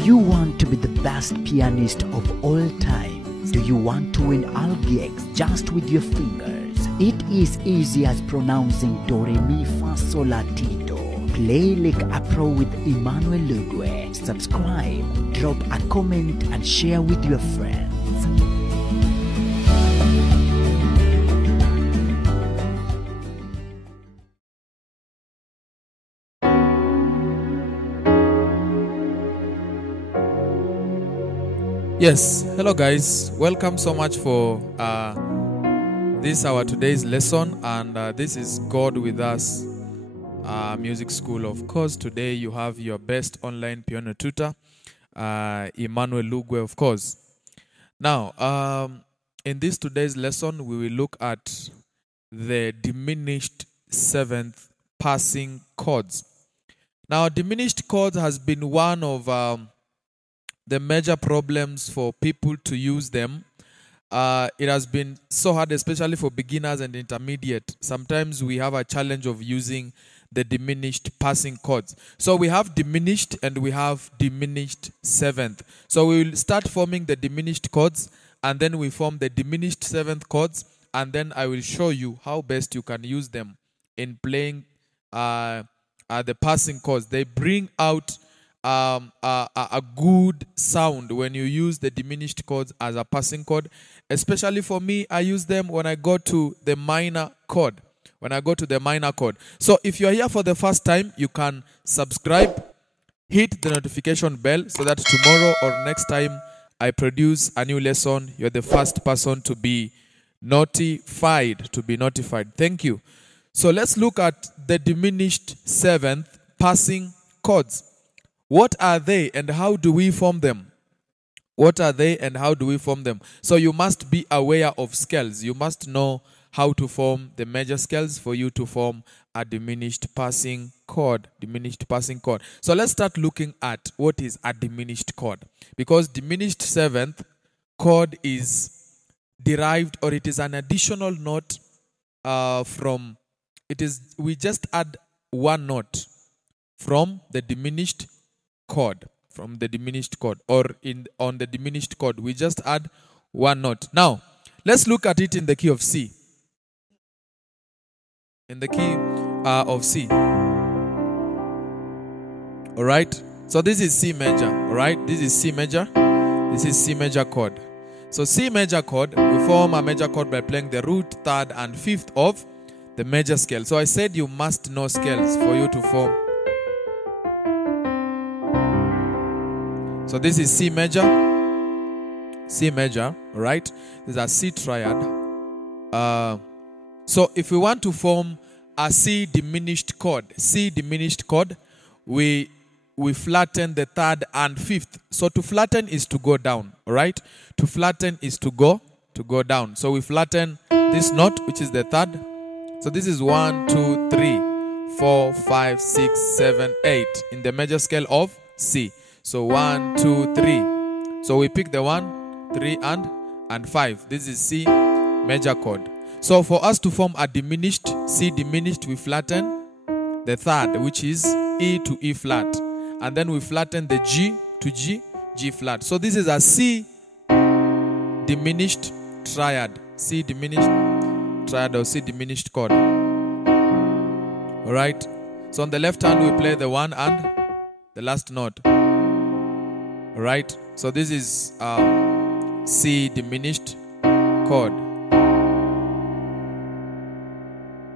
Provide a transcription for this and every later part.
you want to be the best pianist of all time? Do you want to win all gigs just with your fingers? It is easy as pronouncing do, re, mi, fa, sol, la, ti, do. Play like a pro with Emmanuel Lugwe. Subscribe, drop a comment and share with your friends. Yes, hello guys, welcome so much for this our today's lesson, and this is God with Us music school. Of course, today you have your best online piano tutor, Emmanuel Lugwe, of course. Now, in this today's lesson, we will look at the diminished seventh passing chords. Now, diminished chords has been one of the major problems for people to use them. It has been so hard, especially for beginners and intermediate. Sometimes we have a challenge of using the diminished passing chords. So we have diminished and we have diminished seventh. So we will start forming the diminished chords, and then we form the diminished seventh chords, and then I will show you how best you can use them in playing the passing chords. They bring out a good sound when you use the diminished chords as a passing chord. Especially for me, I use them when I go to the minor chord. So if you're here for the first time, you can subscribe, hit the notification bell so that tomorrow or next time I produce a new lesson, you're the first person to be notified. Thank you. So let's look at the diminished seventh passing chords. What are they and how do we form them? So you must be aware of scales. You must know how to form the major scales for you to form a diminished passing chord. So let's start looking at what is a diminished chord. Because diminished seventh chord is derived, or it is an additional note we just add one note from the diminished chord, on the diminished chord we just add one note. Now let's look at it in the key of C. All right, so this is C major. All right, this is C major chord. So C major chord, we form a major chord by playing the root, third and fifth of the major scale. So I said you must know scales for you to form. So this is C major, right? This is a C triad. So if we want to form a C diminished chord, we flatten the third and fifth. So to flatten is to go down, all right? To flatten is to go down. So we flatten this note, which is the third. So this is 1, 2, 3, 4, 5, 6, 7, 8 in the major scale of C. So 1, 2, 3. So we pick the 1, 3, and 5. This is C major chord. So for us to form a diminished, C diminished, we flatten the third, which is E to E flat. And then we flatten the G to G, G flat. So this is a C diminished triad. C diminished triad or C diminished chord. Alright. So on the left hand we play the 1 and the last note. Right, so this is C diminished chord.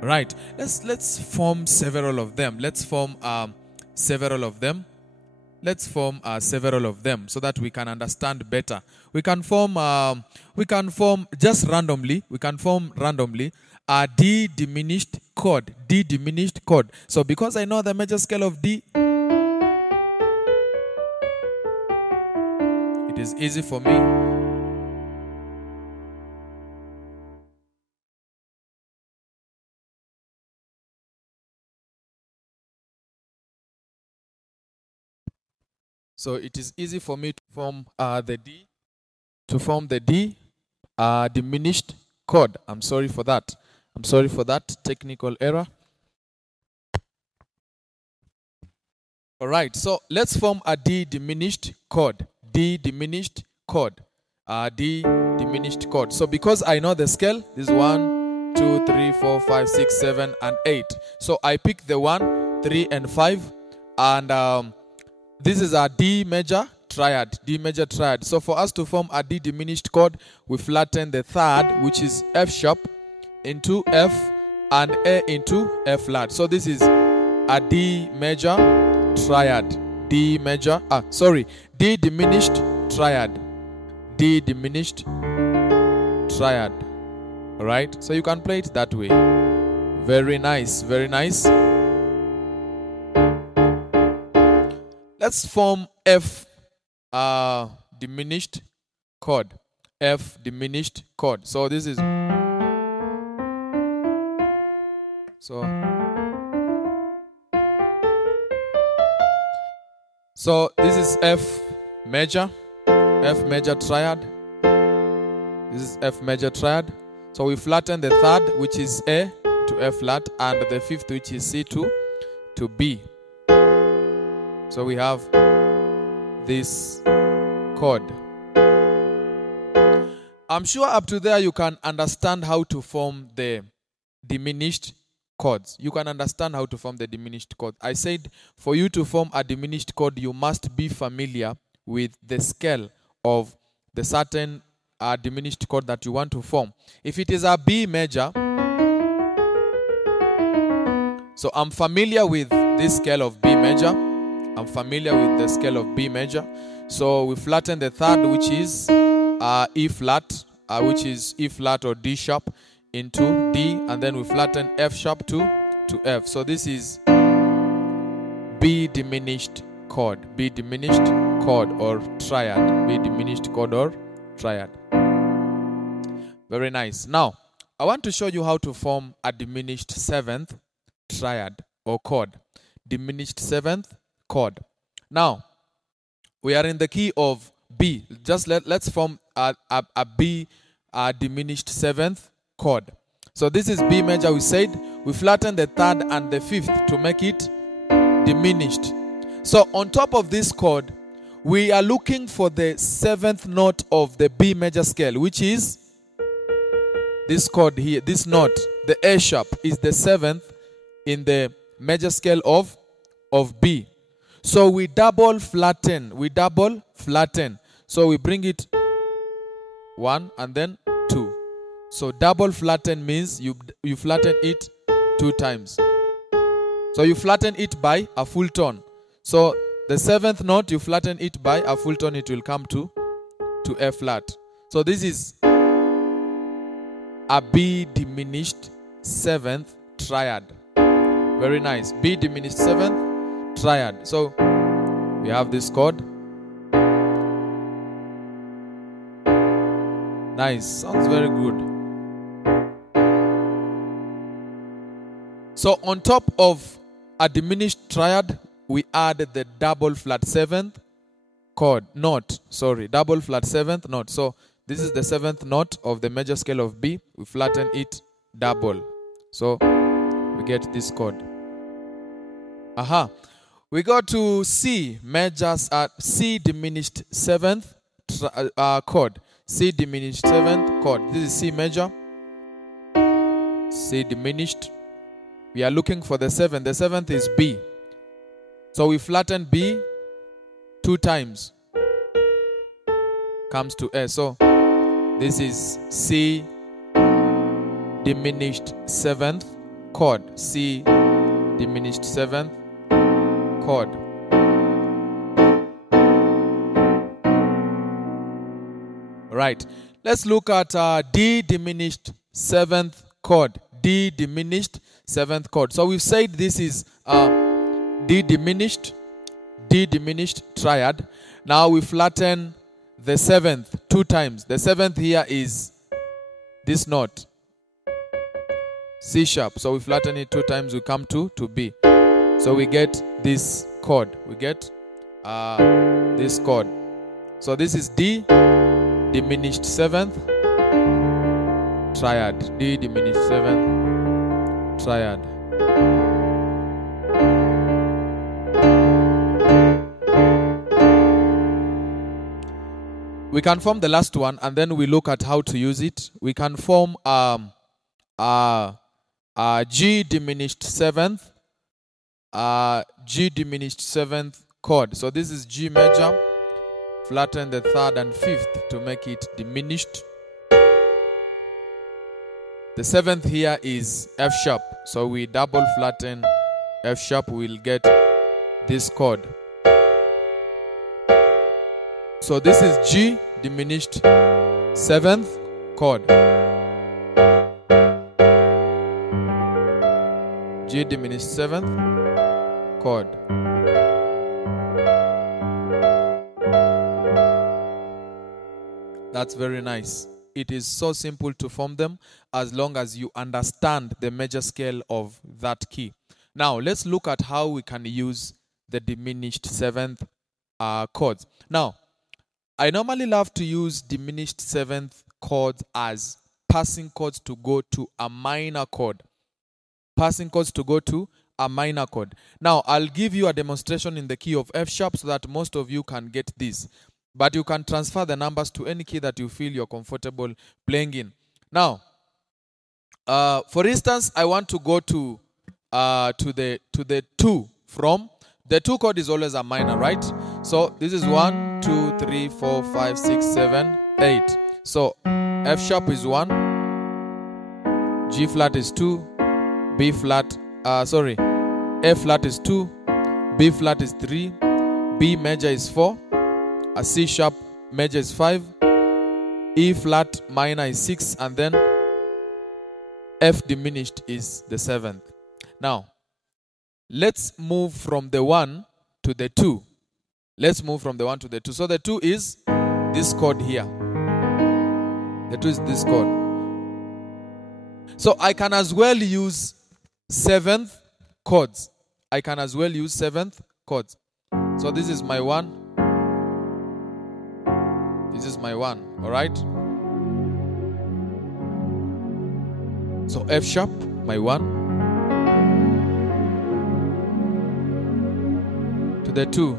Right, let's form several of them. Let's form several of them so that we can understand better. We can form just randomly. We can form randomly a D diminished chord. So because I know the major scale of D, it is easy for me. So it is easy for me to form the D diminished chord. I'm sorry for that technical error. All right, so let's form a D diminished chord. D diminished chord. D diminished chord. So because I know the scale, this is 1, 2, 3, 4, 5, 6, 7, and 8. So I pick the 1, 3, and 5. And this is a D major triad. D major triad. So for us to form a D diminished chord, we flatten the third, which is F sharp, into F, and A into F flat. So this is a D major triad. D diminished triad. D diminished triad. All right, so you can play it that way. Very nice, very nice. Let's form F diminished chord. F diminished chord. So this is So this is F major triad. This is F major triad. So we flatten the third, which is A, to F flat, and the fifth, which is C, to B. So we have this chord. I'm sure up to there you can understand how to form the diminished chords. You can understand how to form the diminished chord. I said for you to form a diminished chord, you must be familiar with the scale of the certain diminished chord that you want to form. If it is a B major, so I'm familiar with this scale of B major. I'm familiar with the scale of B major. So we flatten the third, which is E flat, which is E flat or D sharp, into D, and then we flatten F sharp to F. So this is B diminished chord. B diminished chord or triad. B diminished chord or triad. Very nice. Now, I want to show you how to form a diminished seventh triad or chord. Diminished seventh chord. Now, we are in the key of B. Just let's form a B diminished seventh chord. So this is B major. We said we flatten the third and the fifth to make it diminished. So on top of this chord, we are looking for the seventh note of the B major scale, which is this chord here. This note, the A sharp, is the seventh in the major scale of B. So we double flatten. So we bring it 1 and then 2. So double flatten means you flatten it 2 times. So you flatten it by a full tone. So the seventh note, you flatten it by a full tone, it will come to F flat. So this is a B diminished seventh triad. Very nice. B diminished seventh triad. So we have this chord. Nice. Sounds very good. So on top of a diminished triad, we add the double flat seventh chord note. Double flat seventh note. So this is the seventh note of the major scale of B. We flatten it double. So we get this chord. We go to C major, C diminished seventh chord. C diminished seventh chord. This is C major. C diminished. We are looking for the seventh. The seventh is B. So we flatten B 2 times. Comes to A. So this is C diminished seventh chord. C diminished seventh chord. Right. Let's look at D diminished seventh chord. D diminished seventh chord. So we've said this is D diminished triad. Now we flatten the seventh 2 times. The seventh here is this note, C sharp. So we flatten it 2 times. We come to B. So we get this chord. We get this chord. So this is D diminished seventh triad. D diminished seventh triad. we can form the last one and then we look at how to use it. We can form G diminished seventh, G diminished seventh chord. So this is G major, flatten the third and fifth to make it diminished. The seventh here is F sharp. So we double flatten F sharp, we'll get this chord. So this is G diminished seventh chord. G diminished seventh chord. That's very nice. It is so simple to form them as long as you understand the major scale of that key. Now, let's look at how we can use the diminished seventh chords. Now, I normally love to use diminished seventh chords as passing chords to go to a minor chord. Passing chords to go to a minor chord. Now, I'll give you a demonstration in the key of F sharp so that most of you can get this. But you can transfer the numbers to any key that you feel you're comfortable playing in. Now, for instance, I want to go to the 2 from the 2 chord is always a minor, right? So this is 1, 2, 3, 4, 5, 6, 7, 8. So F sharp is 1, G flat is 2, B flat, F flat is 2, B flat is 3, B major is 4, a C sharp major is 5, E flat minor is 6, and then F diminished is the 7th. Now, let's move from the 1 to the 2. Let's move from the 1 to the 2. So the 2 is this chord here. The 2 is this chord. So I can as well use 7th chords. I can as well use 7th chords. So this is my 1. This is my 1, all right? So F sharp, my 1 to the 2,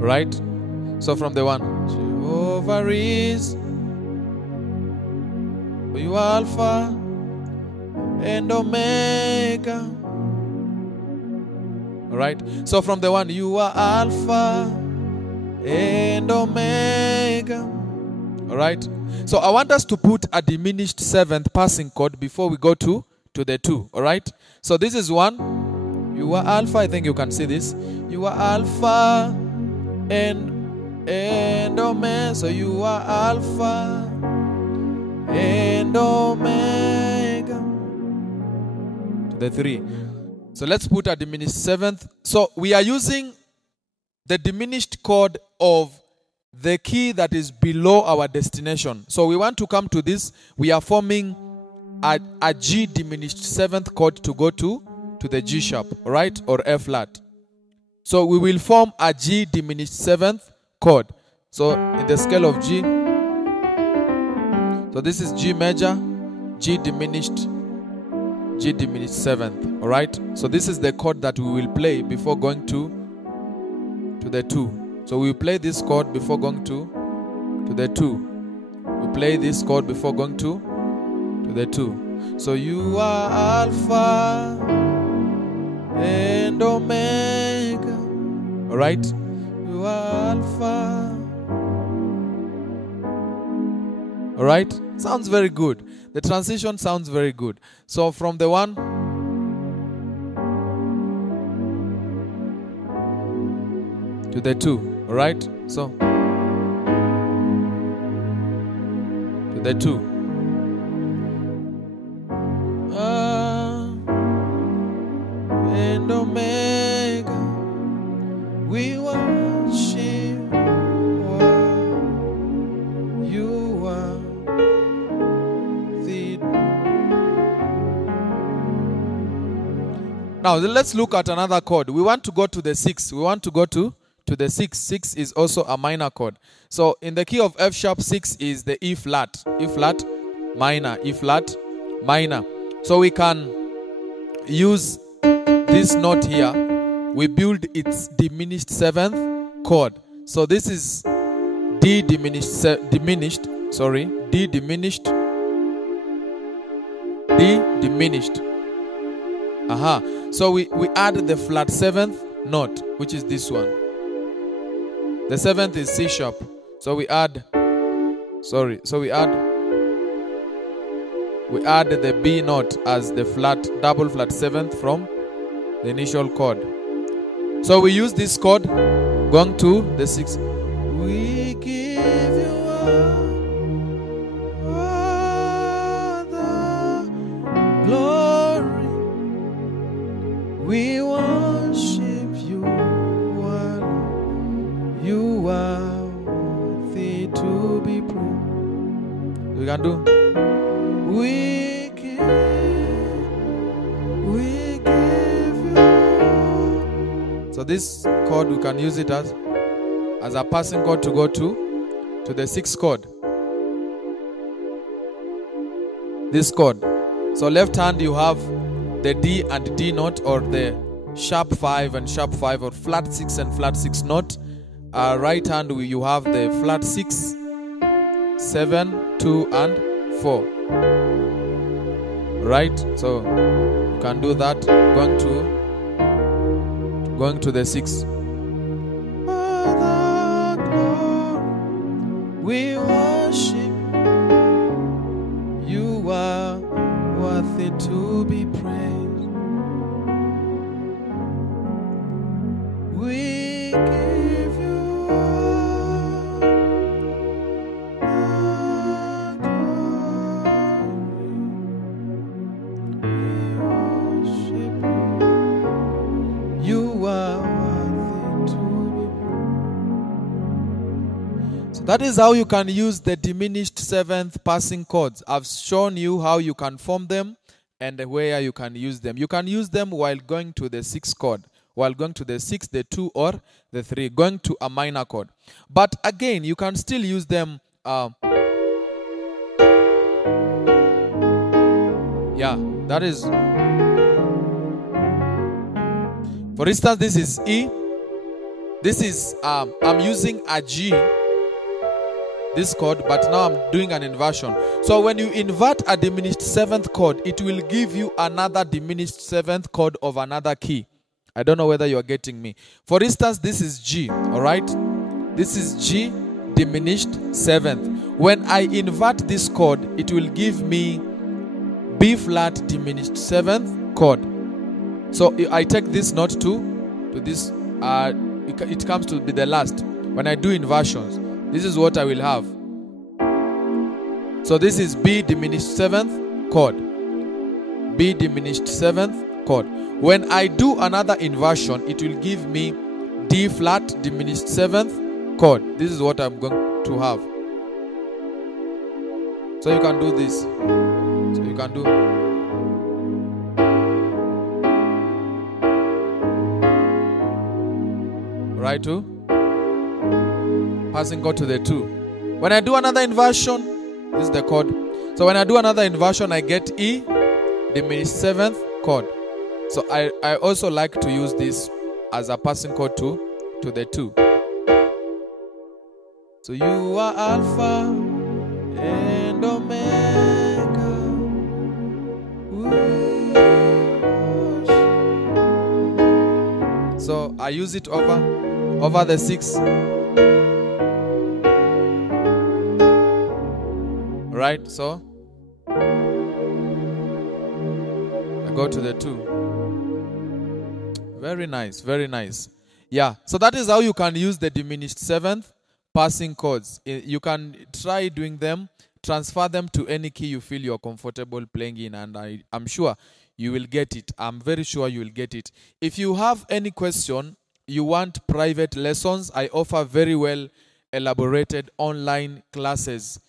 right? So from the 1, Jehovah is, you are Alpha and Omega, all right? So from the 1, you are Alpha and Omega. All right. So I want us to put a diminished 7th passing chord before we go to the 2. All right. So this is 1. You are Alpha. I think you can see this. You are Alpha and Omega. So you are Alpha and Omega. To the 3. So let's put a diminished 7th. So we are using the diminished chord of the key that is below our destination. So we want to come to this. We are forming a G diminished 7th chord to go to the G sharp, right? Or F flat. So we will form a G diminished 7th chord. So in the scale of G, so this is G major, G diminished 7th, all right? So this is the chord that we will play before going to the 2. So we play this chord before going to the 2. We play this chord before going to the 2. So you are Alpha and Omega. All right? You are Alpha. All right? Sounds very good. The transition sounds very good. So from the 1 to the 2, all right? So to the 2. And Omega, we worship you are the. Now let's look at another chord. We want to go to the 6. We want to go to the 6. 6 is also a minor chord. So in the key of F sharp, 6 is the E flat. E flat minor. E flat minor. So we can use this note here. We build its diminished 7th chord. So this is D diminished, D diminished, D diminished. So we add the flat 7th note, which is this one. The 7th is C sharp. So we add the B note as the double flat 7th from the initial chord. So we use this chord going to the 6th. We give you all the glory. We worship you, you are worthy to be praised. We can do. We give you. So this chord, we can use it as a passing chord to go to the 6th chord. This chord. So left hand you have the D and D note, or the sharp 5 and sharp 5, or flat 6 and flat 6 note. Right hand you have the flat 6, 7, 2 and 4. Right? So you can do that going to the 6th. We worship, you are worthy to be praised. We give you all the glory. We worship you, you are worthy to be praised. So that is how you can use the diminished 7th passing chords. I've shown you how you can form them and where you can use them. You can use them while going to the 6th chord, while going to the 6, the 2, or the 3, going to a minor chord. But again, you can still use them. That is. For instance, this is E. This is, I'm using a G, this chord, but now I'm doing an inversion. So when you invert a diminished 7th chord, it will give you another diminished 7th chord of another key. I don't know whether you are getting me. For instance, this is G, all right? This is G diminished 7th. When I invert this chord, it will give me B flat diminished 7th chord. So I take this note to this, it comes to be the last. When I do inversions, this is what I will have. So this is B diminished 7th chord. B diminished 7th chord. When I do another inversion, it will give me D flat diminished 7th chord. This is what I'm going to have. So you can do this. So you can do. Right, 2. Passing chord to the 2. When I do another inversion, this is the chord. So when I do another inversion, I get E diminished 7th chord. So I also like to use this as a passing chord to the 2. So you are Alpha and Omega. So I use it over the 6. Right, so I go to the 2. Very nice, very nice. Yeah, so that is how you can use the diminished 7th passing chords. You can try doing them, transfer them to any key you feel you're comfortable playing in, and I'm sure you will get it. I'm very sure you will get it. If you have any question, you want private lessons, I offer very well elaborated online classes.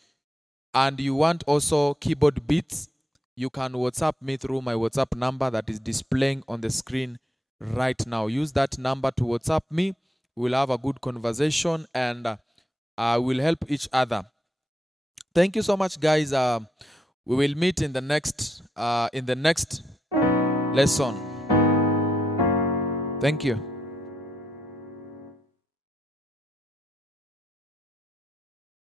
And you want also keyboard beats, you can WhatsApp me through my WhatsApp number that is displaying on the screen right now. Use that number to WhatsApp me. We'll have a good conversation and we'll help each other. Thank you so much, guys. We will meet in the next lesson. Thank you.